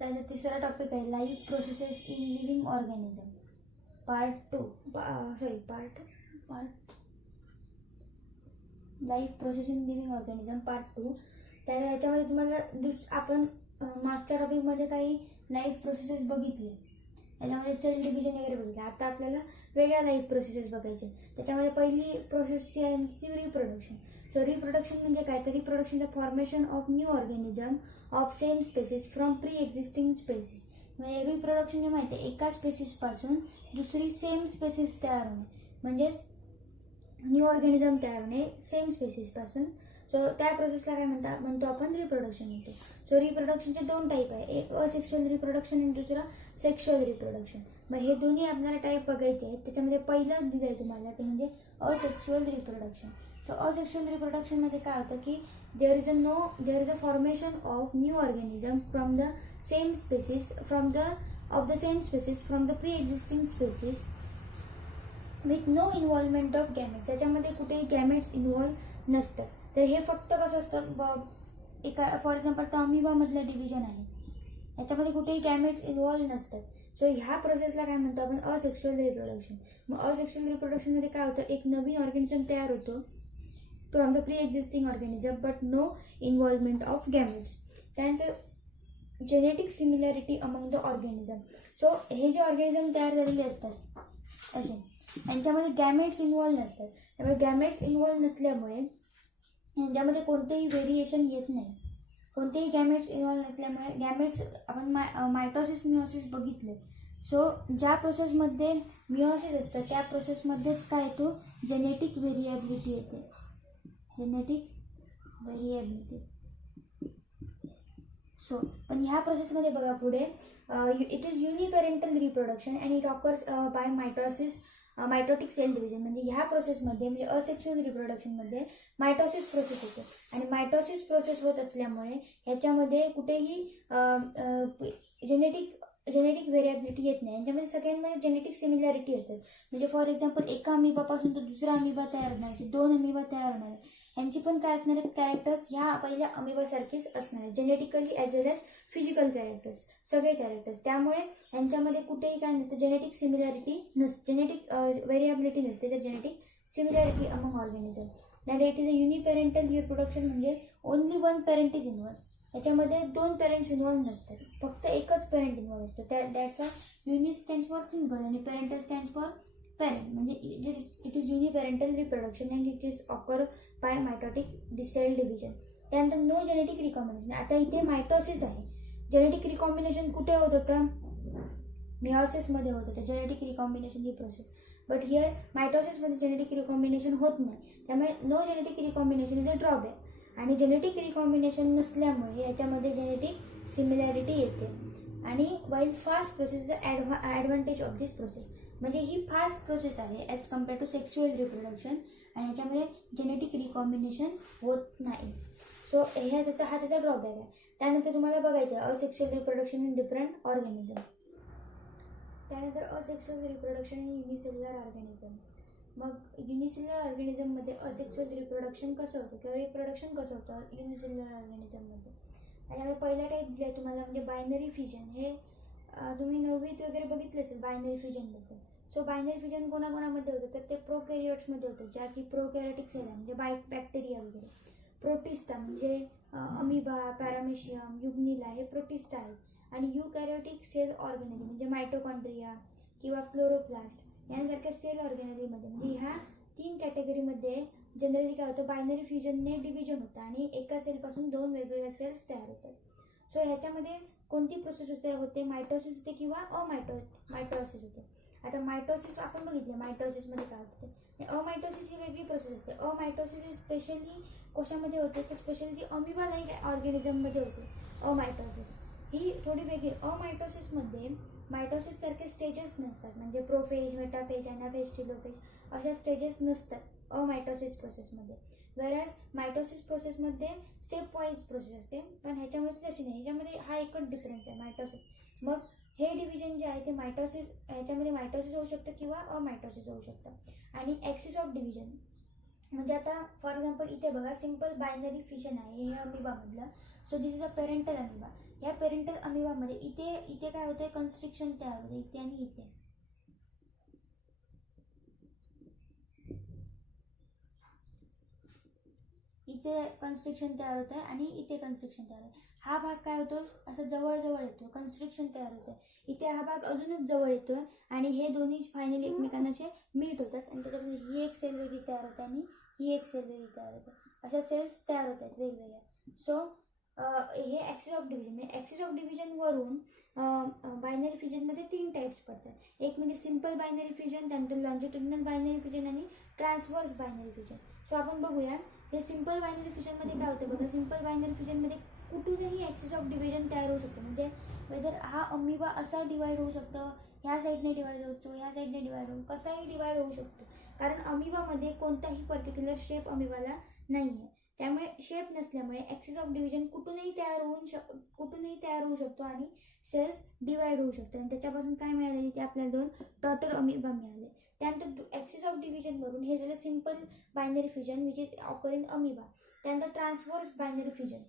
त्याचा तिसरा टॉपिक आहे life processes in living organism part life process in living organism part 2. याच्यामध्ये तुम्हाला आपण मागच्या टॉपिकमध्ये काही लाईफ प्रोसेसेस बघितले, त्याच्यामध्ये सेल डिव्हिजन वगैरे बघितलं. आता आपल्याला वेगळ्या लाईफ प्रोसेसेस बघायचे. त्याच्यामध्ये पहिली प्रोसेसची आहे ती रिप्रोडक्शन. सो रिप्रोडक्शन म्हणजे काय, तर reproduction the formation of new organism of same species from pre existing species. म्हणजे रिप्रोडक्शन म्हणजे माहिती आहे एका स्पेसिसपासून दुसरी सेम स्पेसिस तयार होणे, म्हणजेच न्यू ऑर्गॅनिझम तयार होणे सेम स्पेसिसपासून. सो त्या प्रोसेसला काय म्हणतो आपण रिप्रोडक्शन म्हणतो. सो रिप्रोडक्शनचे दोन टाईप आहे, एक असेक्शुअल रिप्रोडक्शन आणि दुसरा सेक्शुअल रिप्रोडक्शन. मग हे दोन्ही आपल्याला टाईप बघायचे आहेत. त्याच्यामध्ये पहिलं दिलं आहे तुम्हाला ते म्हणजे असेक्शुअल रिप्रोडक्शन. सो असेक्शुअल रिप्रोडक्शनमध्ये काय होतं की there is a formation of new organism from the same species from the pre existing species with no involvement of gametes. याच्यामध्ये कुठेही गॅमेट्स इन्व्हॉल्व नसतात. तर हे फक्त कसं असतं, एका फॉर एक्झाम्पल तर अमिबामधलं डिव्हिजन आहे, याच्यामध्ये कुठेही गॅमेट्स इन्व्हॉल्व नसतात. सो ह्या प्रोसेसला काय म्हणतो आपण असेक्शुअल रिप्रोडक्शन. मग असेक्शुअल रिप्रोडक्शनमध्ये काय होतं, एक नवीन ऑर्गॅनिझम तयार होतो from the pre existing organism but no involvement of gametes. त्यानंतर genetic similarity among the organism. So हे जे ऑर्गॅनिझम तयार झालेले असतात असे यांच्यामध्ये गॅमेट्स इन्व्हॉल्व नसतात. त्यामुळे गॅमेट्स इन्व्हॉल्व नसल्यामुळे यांच्यामध्ये कोणतेही व्हेरिएशन येत नाही. कोणतेही गॅमेट्स इन्व्हॉल्व नसल्यामुळे गॅमेट्स आपण मायटोसिस मिओसिस बघितले. सो ज्या प्रोसेसमध्ये मिओसिस असतं त्या प्रोसेसमध्येच काय येतो, जेनेटिक व्हेरिएबिलिटी येते. Genetic variability. सो पण ह्या प्रोसेसमध्ये बघा पुढे it is uniparental reproduction and it occurs by mitotic cell division. म्हणजे ह्या प्रोसेसमध्ये म्हणजे असेक्शुअल रिप्रोडक्शनमध्ये मायटोसिस प्रोसेस होते आणि मायटोसिस प्रोसेस होत असल्यामुळे ह्याच्यामध्ये कुठेही जेनेटिक व्हेरिएबिलिटी येत नाही. यांच्यामध्ये सगळ्यांमध्ये जेनेटिक सिमिलॅरिटी असतात. म्हणजे फॉर एक्झाम्पल एका अमिबापासून तो दुसरा अमिबा तयार होणार, दोन अमिबा तयार होणार, यांची पण काय असणार आहे कॅरेक्टर्स ह्या पहिल्या अमिबासारखीच असणार आहे, जेनेटिकली ॲज वेल ॲज फिजिकल कॅरेक्टर्स, सगळे कॅरेक्टर्स. त्यामुळे यांच्यामध्ये कुठेही काय नसतं, जेनेटिक सिमिलॅरिटी जेनेटिक व्हेरिएबिलिटी नसते, तर genetic similarity among organism. That it is a uniparental reproduction म्हणजे only one parent is involve. याच्यामध्ये दोन पॅरेंट्स इन्व्हॉल्व नसतात, फक्त एकच पॅरेंट इन्व्हॉल्व असतो. That's uni stands for single आणि पॅरेंटल स्टँड्स फॉर पॅरेंट. म्हणजे it is uniparental reproduction and it is occur by mitotic cell division. त्यानंतर नो जेनेटिक रिकॉम्बिनेशन. आता इथे मायटोसिस आहे, जेनेटिक रिकॉम्बिनेशन कुठे होत होतं, मिओसिसमध्ये होत होतं जेनेटिक रिकॉम्बिनेशन ही प्रोसेस. बट हिअर मायटोसिसमध्ये जेनेटिक रिकॉम्बिनेशन होत नाही, त्यामुळे no genetic recombination is a drawback. आणि जेनेटिक रिकॉम्बिनेशन नसल्यामुळे याच्यामध्ये जेनेटिक सिमिलॅरिटी येते. आणि while fast process is advantage of this process. म्हणजे ही फास्ट प्रोसेस आहे as compare to sexual reproduction आणि याच्यामध्ये जेनेटिक रिकॉम्बिनेशन होत नाही. सो त्याचा ड्रॉबॅक आहे. त्यानंतर तुम्हाला बघायचं आहे asexual reproduction in different organism. त्यानंतर asexual reproduction in unicellular organisms. मग युनिसेल्युलर ऑर्गॅनिझममध्ये असेक्शुअल रिप्रोडक्शन कसं होतं किंवा रिप्रोडक्शन कसं होतं युनिसेल्युलर ऑर्गॅनिझममध्ये. त्याच्यामध्ये पहिला टाईप दिला आहे तुम्हाला म्हणजे बायनरी फ्युजन. हे तुम्ही 9वीत वगैरे बघितले असेल बायनरी फ्युजनबद्दल. सो बायनरी फ्युजन कोणाकोणामध्ये होतं तर ते प्रोकॅरियोट्समध्ये होतं, ज्या की प्रोकॅरियोटिक सेल आहे म्हणजे बॅक्टेरिया वगैरे. प्रोटिस्टा म्हणजे अमिबा, पॅरामेशियम, युग्निला हे प्रोटिस्टा आहेत. आणि युकॅरियोटिक सेल ऑर्गॅनिझम म्हणजे मायटोकॉन्ड्रिया किंवा क्लोरोप्लास्ट यांसारख्या सेल ऑर्गॅनिझममध्ये म्हणजे ह्या 3 कॅटेगरीमध्ये जनरली काय होतं, बायनरी फ्युजनने डिव्हिजन होतं आणि एका सेलपासून 2 वेगवेगळ्या सेल्स तयार होतात. सो ह्याच्यामध्ये कोणती प्रोसेस होते, मायटोसिस होते किंवा मायटोसिस होते. आता मायटोसिस आपण बघितलं, मायटोसिसमध्ये काय होते, अमायटोसिस ही वेगळी प्रोसेस असते. अमायटोसिस ही स्पेशली कशामध्ये होते तर स्पेशली अमिबा लाईक ऑर्गॅनिझममध्ये होते. अमायटोसिस ही थोडी वेगळी. अमायटोसिसमध्ये मायटोसिस सारखे स्टेजेस नसतात, म्हणजे प्रोफेज, मेटाफेज, ॲनाफेज, टिलोफेज अशा स्टेजेस नसतात अमायटोसिस प्रोसेसमध्ये. वेरॅज मायटोसिस प्रोसेसमध्ये स्टेप वाईज प्रोसेस असते, पण ह्याच्यामध्ये तशी नाही. ह्याच्यामध्ये हा एकच डिफरन्स आहे मायटोसिस. मग हे डिव्हिजन जे आहे ते मायटोसिस, ह्याच्यामध्ये मायटोसिस होऊ शकतं किंवा अमायटोसिस होऊ शकतं. आणि ॲक्सिस ऑफ डिव्हिजन म्हणजे आता फॉर एक्झाम्पल इथे बघा सिम्पल बायनरी फ्युजन आहे हे अमिबामधलं. So this is a parental amoeba. या पेरेंटल अमिबामध्ये इथे इथे काय होते, कन्स्ट्रिक्शन तयार होते इथे आणि इथे. इथे कन्स्ट्रिक्शन तयार होत आहे आणि इथे कन्स्ट्रिक्शन तयार होतं. हा भाग काय होतो, असं जवळ येतो, कन्स्ट्रिक्शन तयार होतं. इथे हा भाग अजूनच जवळ येतोय आणि हे दोन्ही फायनली एकमेकांना असे मीट होतात आणि त्याच्यामध्ये ही एक सेल वेगळी तयार होते आणि ही एक सेल वेगळी तयार होते. अशा सेल्स तयार होत आहेत वेगवेगळ्या. सो हे ॲक्सिस ऑफ डिव्हिजन, म्हणजे ॲक्सिस ऑफ डिव्हिजनवरून बायनरी फ्युजनमध्ये 3 टाईप्स पडतात. एक म्हणजे सिम्पल बायनरी फ्युजन, त्यानंतर लॉन्जिट्युडिनल बायनरी फ्युजन आणि ट्रान्सव्हर्स बायनरी फ्युजन. सो आपण बघूया हे सिम्पल बायनरी फ्युजनमध्ये काय होतं बघा. सिम्पल बायनरी फ्युजनमध्ये कुठूनही ॲक्सिस ऑफ डिव्हिजन तयार होऊ शकतो, म्हणजे वेदर हा अमिबा असा डिवाइड होऊ शकतो, ह्या साईडने डिवाइड होतो, ह्या साईडने डिवाइड होऊ, कसाही डिवाइड होऊ शकतो. कारण अमिबामध्ये कोणताही पर्टिक्युलर शेप अमिबाला नाही आहे. त्यामुळे शेप नसल्यामुळे ॲक्सिस ऑफ डिव्हिजन कुठूनही तयार होऊ शकतो आणि सेल्स डिवाइड होऊ शकतो. आणि त्याच्यापासून काय मिळाले, इथे आपल्याला 2 डॉटर अमिबा मिळाले. त्यानंतर ॲक्सिस ऑफ डिव्हिजनवरून हे झालं simple binary fusion which is occur in amoeba. त्यानंतर ट्रान्सव्हर्स बायनरी फ्युजन.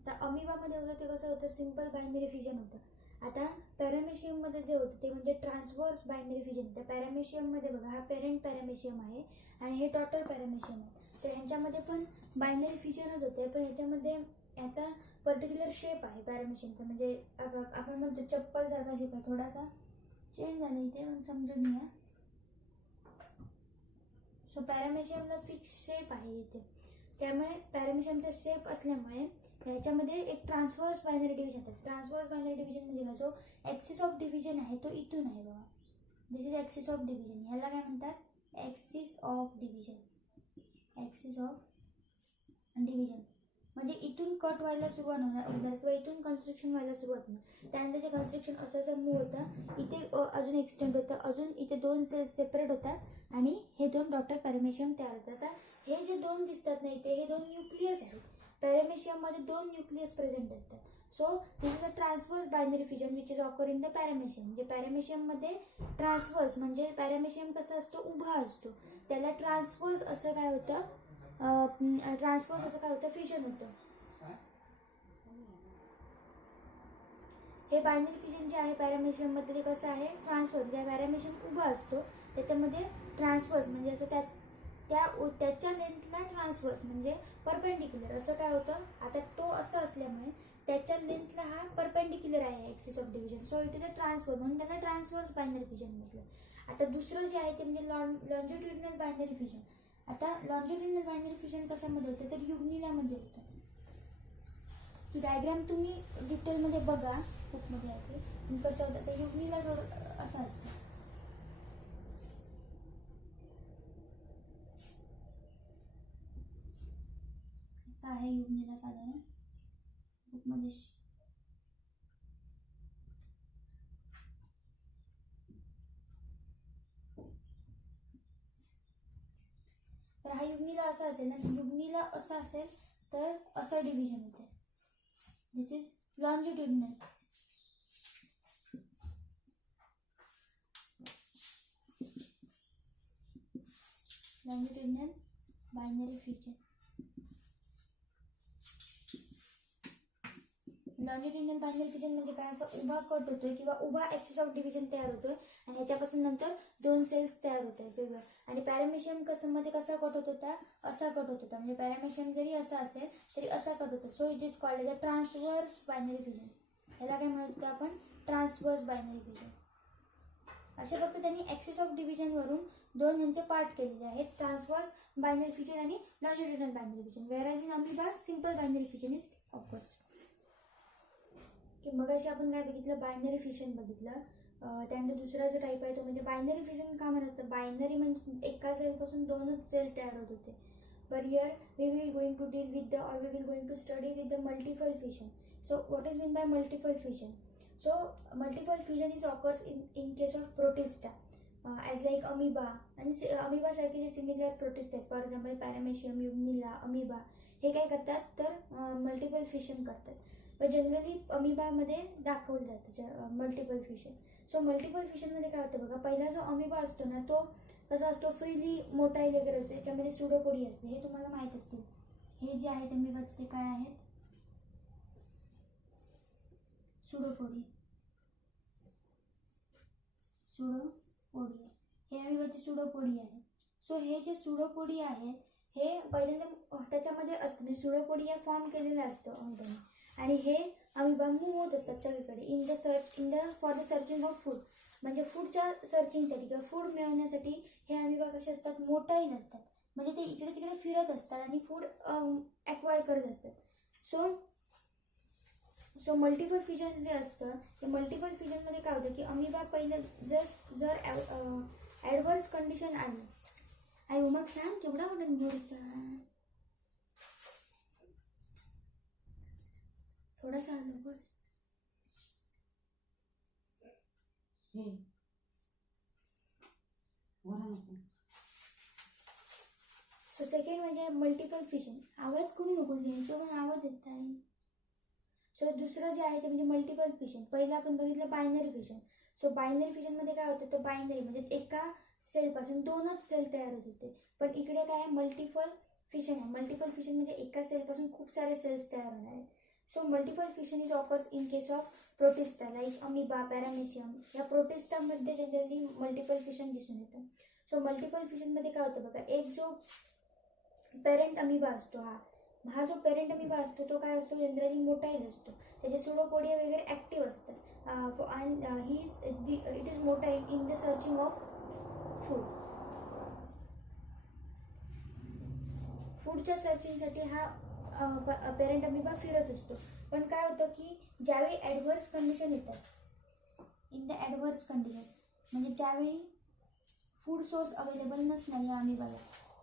आता अमिबामध्ये होतं ते कसं होतं, सिम्पल बायनरी फ्युजन होतं. आता पॅरामेशियममध्ये जे होतं ते म्हणजे ट्रान्सव्हर्स बायनरी फ्युजन. तर पॅरामेशियममध्ये बघा, हा पेरेंट पॅरामेशियम आहे आणि हे डॉटर पॅरामेशियम आहे. तर ह्यांच्यामध्ये पण बायनरी फ्युजनच होते, पण ह्याच्यामध्ये ह्याचा पर्टिक्युलर शेप आहे पॅरामेशियमचा. म्हणजे आपण म्हणतो चप्पल सारखा शेप आहे, थोडासा चेंज झाला इथे, मग समजून घ्या. सो पॅरामेशियमला फिक्स शेप आहे इथे. त्यामुळे पॅरामेशियमचा शेप असल्यामुळे ह्याच्यामध्ये एक ट्रान्सव्हर्स बायनरी डिव्हिजन होतं. ट्रान्सव्हर्स बायनरी डिव्हिजन म्हणजे काय, जो ॲक्सिस ऑफ डिव्हिजन आहे तो इथून आहे बघा. दिस इज ॲक्सिस ऑफ डिव्हिजन. ह्याला काय म्हणतात, axis of division. Axis of division म्हणजे इथून कट व्हायला सुरुवात होणार किंवा इथून कन्स्ट्रक्शन व्हायला सुरुवात होणार. त्यानंतर ते कन्स्ट्रक्शन असं मूव्ह होतं, इथे अजून एक्सटेंड होतं, अजून इथे 2 सेल्स सेपरेट होतात आणि हे 2 डॉटर पॅरामेशियम तयार होतात. आता हे जे 2 दिसतात ना इथे, हे 2 न्यूक्लियस आहेत. पॅरामेशियममध्ये 2 न्यूक्लियस प्रेझेंट असतात. So this is a transverse binary fusion which is occur in the paramecium. म्हणजे पॅरामेशियममध्ये ट्रान्सव्हर्स म्हणजे पॅरामेशियम कसा असतो, उभा असतो, त्याला ट्रान्सव्हर्स असं काय होतं, फ्युजन होतं. हे बायनरी फ्युजन जे आहे पॅरामेशियममध्ये ते कसं आहे, ट्रान्सव्हर्स. ज्या पॅरामेशियम उभा असतो त्याच्यामध्ये ट्रान्सव्हर्स म्हणजे असं त्याच्या लेंथला ट्रान्सव्हर्स म्हणजे परपेंडिक्युलर असं काय होतं. आता तो असं असल्यामुळे त्याच्या लेंथला हा परपेंडिक्युलर आहे axis of division. So it is a transverse, म्हणून त्याला ट्रान्सव्हर्स बायनरी फ्युजन म्हटलं. आता दुसरं जे आहे ते म्हणजे लॉन्जिट्युडिनल बायनरी फ्युजन. आता लॉन्जिट्युडिनल बायनरी फ्युजन कशामध्ये होतं, तर युग्निलामध्ये होतं. ही डायग्राम तुम्ही डिटेलमध्ये बघा, बुकमध्ये आहे ते कसं होतं. तर युग्निला असं असतं. असं आहे युग्निला साधारण बुकमध्ये. तर हा युग्निला असा असेल ना, युग्निला असं असेल तर असं डिव्हिजन होते. This is longitudinal. Longitudinal binary fusion. Longitudinal binary fusion म्हणजे काय, असं उभा कट होतोय किंवा उभा ॲक्सिस ऑफ डिव्हिजन तयार होतोय आणि ह्याच्यापासून नंतर 2 सेल्स तयार होत आहेत वेगळं. आणि पॅरामेशियम मध्ये कसा कट होत होता, असा कट होत होता. म्हणजे पॅरामेशियम जरी असा असेल तरी असा कट होतो. So it is called as a transverse binary fusion. ह्याला काय म्हणत होतो आपण, ट्रान्सव्हर्स बायनरी फ्युजन. अशा फक्त त्यांनी ॲक्सिस ऑफ डिव्हिजनवरून 2 ह्यांचे पार्ट केलेले आहेत, ट्रान्सव्हर्स बायनरी फ्युजन आणि longitudinal binary fusion. Whereas in amoeba simple binary fusion is of course. की मगाशी आपण काय बघितलं, बायनरी फ्युजन बघितलं. त्यानंतर दुसरा जो टाईप आहे तो म्हणजे बायनरी फ्युजन. का म्हणत होतं, बायनरी म्हणजे एका सेलपासून 2च सेल तयार होत होते. but here we will going to deal with the or we will going to study with the multiple fission. So what is meant by multiple fission? So multiple fission is occurs in case of protista, as like amoeba and amoeba सारखे जे similar protist आहेत, for example paramecium, युग्निला, amoeba, हे काय करतात तर multiple fission करतात. पण generally अमिबामध्ये दाखवलं जातं मल्टिपल फिशन. सो मल्टिपल फिशनमध्ये काय होतं बघा, पहिला जो अमिबा असतो ना तो कसा असतो, फ्रीली मोटाईल वगैरे असतो, याच्यामध्ये सुडोपोडी असते, हे तुम्हाला माहीत असतील. हे जे आहेत अमिबाचे ते काय आहेत, सुडोपोडी. सुडोपोडी हे अमिबाची सुडोपोडी आहे. सो हे जे सुडोपोडी आहेत हे पहिल्यांदा त्याच्यामध्ये असतं, म्हणजे सुडोपोडी या फॉर्म केलेला असतो अमिबाने, आणि हे अमिबा मूव्ह होत असतात सगळीकडे for the searching of food, म्हणजे फूडच्या सर्चिंगसाठी किंवा फूड मिळवण्यासाठी हे अमिबा कसे असतात, मोटाईल असतात, म्हणजे ते इकडे तिकडे फिरत असतात आणि फूड ॲक्वायर करत असतात. सो मल्टिपल फिजन जे असतं ते मल्टिपल फिजनमध्ये काय होतं की अमिबा पहिलं जर ॲडव्हर्स कंडिशन आली, आई मग सांग केवढा मोठा निघता, थोडासा आलो बस. सो सेकंड म्हणजे मल्टिपल फिजन. आवाज करू नको यांचा पण आवाज येत आहे. सो दुसरं जे आहे ते म्हणजे मल्टिपल फिजन. पहिलं आपण बघितलं बायनरी फिजन. सो बायनरी फिजनमध्ये काय होतं, तो बायनरी म्हणजे एका सेलपासून दोनच सेल तयार होत होते, पण इकडे काय आहे, मल्टिपल फिजन आहे. मल्टिपल फिजन म्हणजे एका सेलपासून खूप सारे सेल्स तयार होणार आहेत. So multiple fission is occurs in case of protista like amoeba, paramecium. या प्रोटिस्टामध्ये जनरली मल्टिपल फिजन दिसून येतं. सो मल्टिपल फिजनमध्ये काय होतं बघा, एक जो पेरेंट अमिबा असतो, हा जो पेरेंट अमिबा असतो तो काय असतो, जनरली मोटाईल असतो, त्याचे सुडोपोडिया वगैरे ॲक्टिव्ह असतात, and it is motile in the searching of food. फूडच्या सर्चिंगसाठी हा पेरेंट अमिबा फिरत असतो. पण काय होतं की ज्यावेळी ॲडव्हर्स कंडिशन येतात, इन द ॲडव्हर्स कंडिशन म्हणजे ज्यावेळी फूड सोर्स अवेलेबल नसणार या अमिबाला,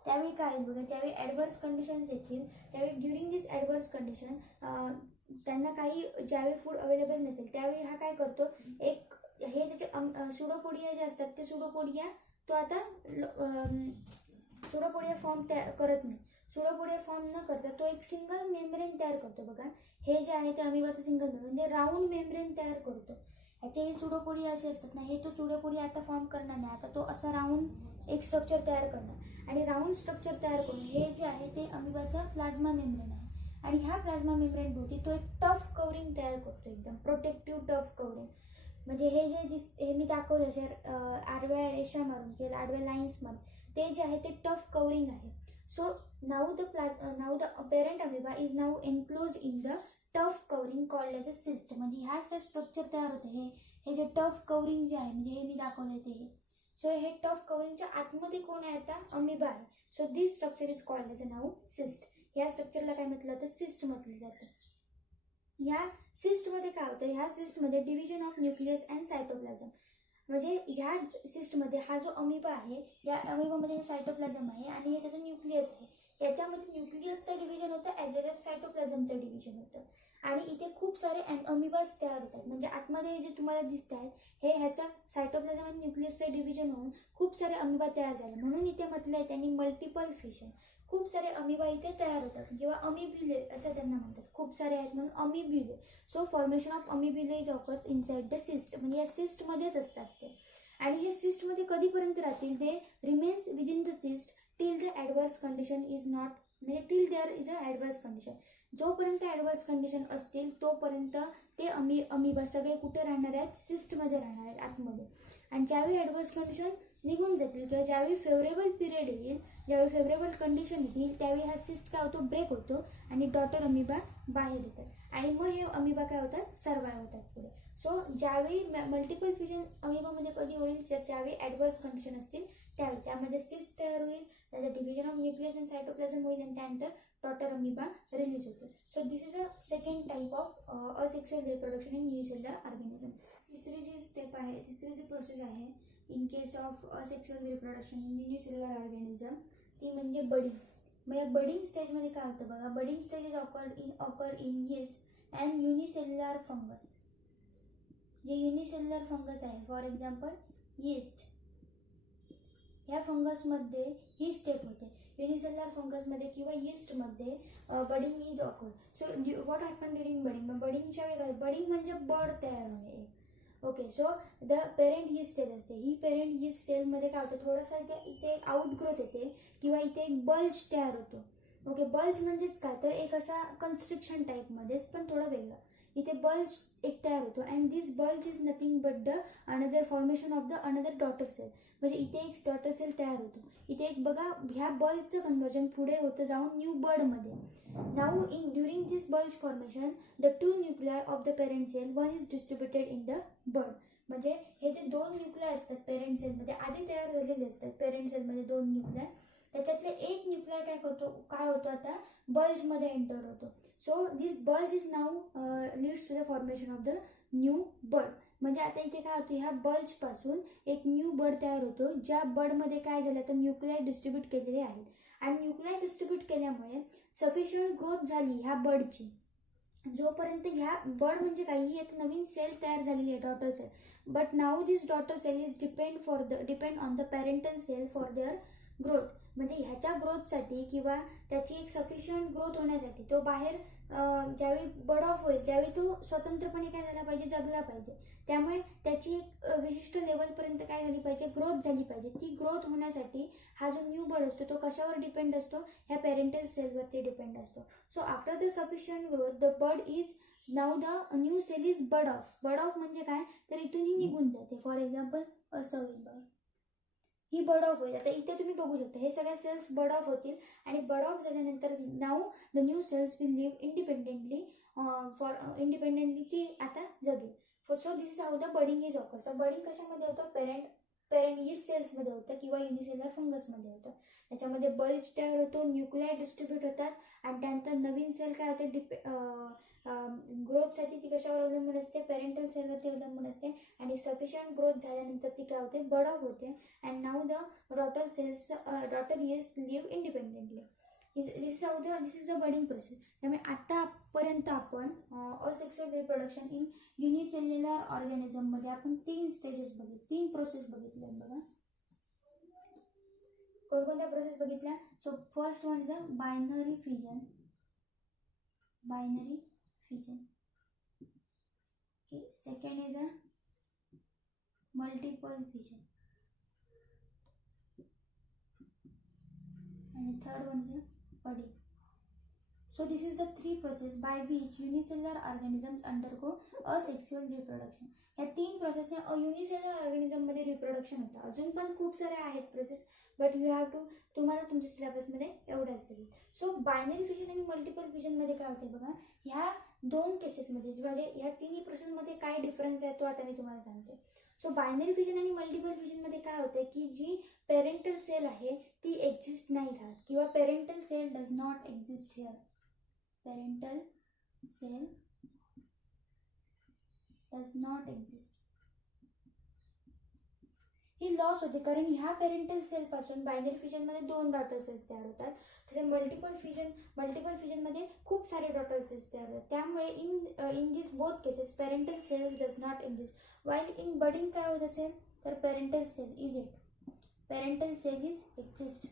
त्यावेळी काय बघा, ज्यावेळी ॲडव्हर्स कंडिशन्स येतील त्यावेळी ड्युरिंग दिस ॲडव्हर्स कंडिशन त्यांना काही ज्यावेळी फूड अवेलेबल नसेल त्यावेळी हा काय करतो, एक हे त्याचे सुडोपोडिया जे असतात ते सुडोपोडिया तो आता सुडोपोडिया फॉर्म करत नाही. सुडोपोडिया फॉर्म न करता तो एक सिंगल मेम्ब्रेन तयार करतो. बघा हे जे आहे ते अमिबाचं सिंगल म्हणजे राऊंड मेम्ब्रेन तयार करतो. ह्याचे हे सुडोपोडिया असे असतात ना, हे तो सुडोपोडिया आता फॉर्म करणार नाही, आता तो असा राऊंड एक स्ट्रक्चर तयार करणार, आणि राऊंड स्ट्रक्चर तयार करून हे जे आहे ते अमिबाचा प्लाझ्मा मेम्ब्रेन आहे, आणि ह्या प्लाझ्मा मेम्ब्रेन भोवती तो एक टफ कवरिंग तयार करतो, एकदम प्रोटेक्टिव्ह टफ कवरिंग. म्हणजे हे जे हे मी दाखवलं असे आडव्या रेषा मारून किंवा आडव्या लाईन्स मारून, ते जे आहे ते टफ कवरिंग आहे. So now the parent amoeba is now enclose in the tough covering called as a cyst. म्हणजे ह्या स्ट्रक्चर तयार होते, हे जे टफ कवरिंग जे आहे म्हणजे हे मी दाखवलं ते हे. सो हे टफ कवरिंगच्या आतमध्ये कोण आहे, आता अमिबा आहे. So this structure is called as a now cyst. ह्या स्ट्रक्चरला काय म्हटलं तर सिस्ट म्हटलं जातं. ह्या सिस्टमध्ये काय होतं, ह्या सिस्टमध्ये division of nucleus and cytoplasm. म्हणजे ह्या सिस्टमध्ये हा जो अमिबा आहे, या अमिबामध्ये हे सायटोप्लाझम आहे आणि हे त्याचं न्यूक्लियस आहे. याच्यामध्ये न्यूक्लियसचं डिव्हिजन होतं ॲज वेल एज सायटोप्लाझमचं डिव्हिजन होतं, आणि इथे खूप सारे अमिबास तयार होतात. म्हणजे आतमध्ये जे तुम्हाला दिसत आहेत हे ह्याचा सायटोप्लाझम आणि न्यूक्लियसचं डिव्हिजन होऊन खूप सारे अमिबा तयार झाले, म्हणून इथे म्हटलं आहे त्यांनी मल्टिपल फिजन. खूप सारे अमिबा इथे तयार होतात किंवा अमिब्युले असं त्यांना म्हणतात, खूप सारे आहेत म्हणून amoebulae. So formation of amoebulae is occurs inside the cyst. म्हणजे या सिस्टमध्येच असतात ते, आणि हे सिस्टमध्ये कधीपर्यंत राहतील, ते remains within the cyst till the adverse condition is not, म्हणजे till there is a adverse condition. जोपर्यंत ॲडव्हर्स कंडिशन असतील तोपर्यंत ते अमिबा सगळे कुठे राहणार आहेत, सिस्टमध्ये राहणार आहेत आतमध्ये. आणि ज्यावेळी ॲडव्हर्स कंडिशन निघून जातील किंवा ज्यावेळी फेवरेबल पिरियड येईल, ज्यावेळी फेवरेबल कंडिशन येतील, त्यावेळी हा सिस्ट काय होतो, ब्रेक होतो आणि डॉटर अमिबा बाहेर येतात, आणि मग हे अमिबा काय होतात, सर्वाइव्ह होतात पुढे. सो ज्यावेळी मल्टिपल फिजन अमिबामध्ये कधी होईल, ज्यावेळी ॲडव्हर्स कंडिशन असतील त्यावेळी त्यामध्ये सिस्ट तयार होईल, त्याचं division of nucleus and cytoplasm होईल, आणि त्यानंतर डॉटर अमिबा रिलीज होतो. So this is a second type of asexual reproduction in unicellular organisms. तिसरी जी स्टेप आहे, तिसरी जी प्रोसेस आहे in case of asexual reproduction in unicellular organism, ती म्हणजे बडिंग. मग या बडिंग स्टेजमध्ये काय होतं बघा, budding stage is occur in yeast and unicellular fungus. जे युनिसेल्युलर फंगस आहे, फॉर एक्झाम्पल यीस्ट, ह्या फंगसमध्ये ही स्टेप होते. युनिसेल्युलर फंगसमध्ये किंवा यीस्टमध्ये budding is occur. So what happen during budding. मग बडिंगच्या वेळी बडिंग म्हणजे बड तयार होणे, okay, so the parent yeast cell असते, ही पेरेंट यीस्ट सेलमध्ये काय होतं, थोडासा इथे एक आउटग्रोथ येते किंवा इथे एक बल्ज तयार होतो. ओके, बल्ज म्हणजेच काय तर एक असा कन्स्ट्रिक्शन टाईपमध्येच पण थोडं वेगळं. इथे बल्ज एक तयार होतो and this bulge is nothing but the another formation of the another daughter cell. म्हणजे इथे एक डॉटर सेल तयार होतो. इथे एक बघा, ह्या बल्जचं कन्वर्जन पुढे होतं जाऊन न्यू बर्डमध्ये. Now during this bulge formation the 2 nuclei of the parent cell one is distributed in the bud. म्हणजे हे जे 2 न्यूक्लियाय असतात पेरेंट सेलमध्ये आधी तयार झालेले असतात, पेरेंट सेलमध्ये 2 न्यूक्लियाय, त्याच्यातले एक न्यूक्लियाय काय होतो आता बल्जमध्ये एंटर होतो. So this bulge is now leads to the formation of the new bud. म्हणजे आता इथे काय होतं, ह्या बल्ज पासून एक न्यू बर्ड तयार होतो, ज्या बर्डमध्ये काय झालं तर न्यूक्लियाय डिस्ट्रीब्यूट केलेले आहेत. आणि न्यूक्लियाय डिस्ट्रीब्यूट केल्यामुळे सफिशियंट ग्रोथ झाली ह्या बर्डची. जोपर्यंत ह्या बर्ड म्हणजे काही ही एक नवीन सेल तयार झालेली आहे, daughter cell. But now this daughter cell is depend on the parental cell for their growth. म्हणजे ह्याच्या ग्रोथसाठी किंवा त्याची एक सफिशियंट ग्रोथ होण्यासाठी तो बाहेर ज्यावेळी बर्ड ऑफ होईल त्यावेळी तो स्वतंत्रपणे काय झाला पाहिजे, जगला पाहिजे. त्यामुळे त्याची एक विशिष्ट लेवलपर्यंत काय झाली पाहिजे, ग्रोथ झाली पाहिजे. ती ग्रोथ होण्यासाठी हा जो न्यू बर्ड असतो तो कशावर डिपेंड असतो, ह्या पेरेंटल सेलवरती डिपेंड असतो. So after the sufficient growth the bud is now the new cell is bud off. Bud off म्हणजे काय तर इथूनही निघून जाते. फॉर एक्झाम्पल असं होईल बघा, ही बर्ड ऑफ होईल. आता इथे तुम्ही बघू शकता हे सगळ्या सेल्स बर्ड ऑफ होतील आणि बर्ड ऑफ झाल्यानंतर now the new cells will live independently independently ती आता जगेल. So this is how the budding is occur. So budding कशामध्ये होतं, पेरेंट यीस्ट सेल्समध्ये होतं किंवा युनिसेलर फंगसमध्ये होतं. त्याच्यामध्ये बल्ज तयार होतो, न्यूक्लियाय डिस्ट्रीब्यूट होतात आणि त्यानंतर नवीन सेल काय होते, ग्रोथसाठी ती कशावर अवलंबून असते, पेरेंटल सेलवरती अवलंबून असते. आणि सफिशियंट ग्रोथ झाल्यानंतर ती काय होते, बर्ड ऑफ होते. And now the daughter yeast live independently. This is the budding process. त्यामुळे आतापर्यंत आपण असेक्सुअल रिप्रोडक्शन इन युनिसेल्युलर ऑर्गॅनिझममध्ये आपण 3 स्टेजेस बघितले, 3 प्रोसेस बघितल्या बघा. कोणकोणत्या प्रोसेस बघितल्या. So first one is a binary fission. Okay, second is a multiple fission and the third one is a budding. So this is the 3 process by which unicellular organisms undergo asexual reproduction. या 3 प्रोसेसने unicellular organism मध्ये reproduction होतं. अजून पण खूप सारे आहेत process, but you have to, तुम्हाला तुमच्या सिलेबसमध्ये एवढंच तरी. सो बायनरी फिजन आणि मल्टिपल फिजनमध्ये काय होते बघा, ह्या 2 केसेसमध्ये म्हणजे ह्या तिन्ही प्रोसेसमध्ये काय डिफरन्स आहे तो आता मी तुम्हाला सांगते. सो बायनरी फिजन आणि मल्टिपल फिजनमध्ये काय होते की जी पेरेंटल सेल आहे ती एक्झिस्ट नाही राहत किंवा parental cell does not exist here. Parental cell does not exist. ही लॉस होते कारण ह्या पेरेंटल सेल पासून बायनरी फिजन मध्ये 2 डॉटर सेल्स तयार होतात. तसे मल्टिपल फिजन मध्ये खूप सारे डॉटर सेल्स तयार होतात. त्यामुळे in this both cases parental cells does not exist. While in budding काय होत असेल तर parental cell is exist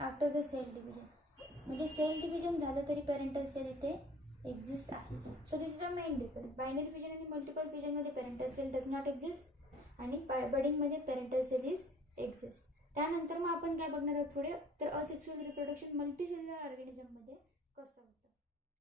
after the cell division. म्हणजे सेल डिव्हिजन झालं तरी पेरेंटल सेल इथे एक्झिस्ट आहे. So this is a main difference. Binary fission आणि मल्टिपल फिजन मध्ये parental cell does not exist आणि बडिंग मध्ये पेरेंटल सेल इज एक्झिस्ट. त्यानंतर मग आपण काय बघणार आहोत पुढे तर असेक्सुअल रिप्रोडक्शन मल्टीसेल्युलर ऑर्गॅनिझम मध्ये कसं होतं.